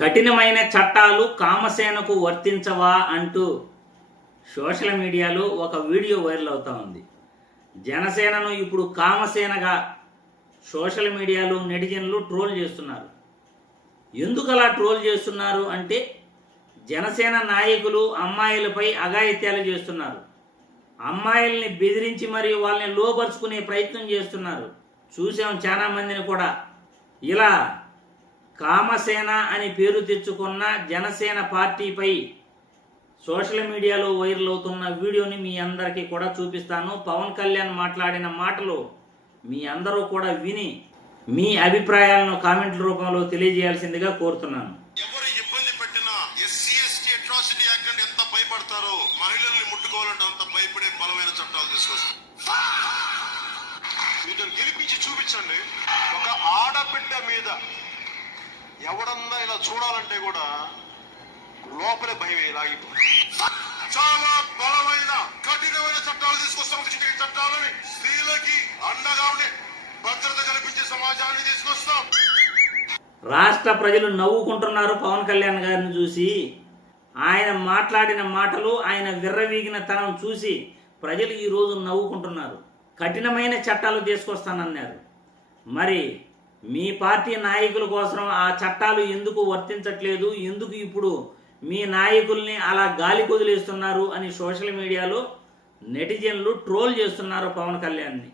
కఠినమైన చట్టాలు కామసేనకు వర్తించవా అంటూ సోషల్ మీడియాలో ఒక వీడియో వైరల్ అవుతా ఉంది. జనసేనను ఇప్పుడు కామసేనగా సోషల్ మీడియాలో నెటిజన్లు ట్రోల్ చేస్తున్నారు. ఎందుకు అలా ట్రోల్ చేస్తున్నారు అంటే, జనసేన నాయకులు అమ్మాయిలపై అఘాయిత్యాలు చేస్తున్నారు. అమ్మాయిల్ని బెదిరించి మరియు వాళ్ళని లోపరుచుకునే ప్రయత్నం చేస్తున్నారు. చూసాం చాలా మందిని కూడా. ఇలా కామసేన అని పేరు తెచ్చుకున్న జనసేన పార్టీపై సోషల్ మీడియాలో వైరల్ అవుతున్న వీడియోని మీ అందరికీ కూడా చూపిస్తాను. పవన్ కళ్యాణ్ మాట్లాడిన మాటలు మీ అందరూ కూడా విని మీ అభిప్రాయాలను కామెంట్ల రూపంలో తెలియజేయాల్సిందిగా కోరుతున్నాను. ఎవరు ఇబ్బంది పెట్టినా ఎస్సీ ఎస్టీ అట్రాసిటీ యాక్ట్ అంటే ఎంత భయపడతారో, మహిళల్ని ముట్టుకోవాలంటే అంత భయపడే బలమైన చట్టాలు తీసుకొస్తారు. వీటిని గెలిపించి చూపించండి. ఒక ఆడబిడ్డ మీద ఎవడన్నా ఇలా చూడాలంటే కూడా లోపలే భయం లాగిపోతుంది. చాలా బలమైన కఠినమైన చట్టాలు తీసుకొస్తాం. చట్టాలని స్త్రీలకి అండగా ఉండే భద్రత కల్పించే సమాజాన్ని తీసుకొస్తాం. రాష్ట్ర ప్రజలు నవ్వుకుంటున్నారు పవన్ కళ్యాణ్ గారిని చూసి. ఆయన మాట్లాడిన మాటలు, ఆయన విర్రవీగిన తనం చూసి ప్రజలు ఈరోజు నవ్వుకుంటున్నారు. కఠినమైన చట్టాలు తీసుకొస్తానన్నారు. మరి మీ పార్టీ నాయకుల కోసం ఆ చట్టాలు ఎందుకు వర్తించట్లేదు, ఎందుకు ఇప్పుడు మీ నాయకుల్ని అలా గాలి కొదిలేస్తున్నారు అని సోషల్ మీడియాలో నెటిజన్లు ట్రోల్ చేస్తున్నారు పవన్ కళ్యాణ్ని.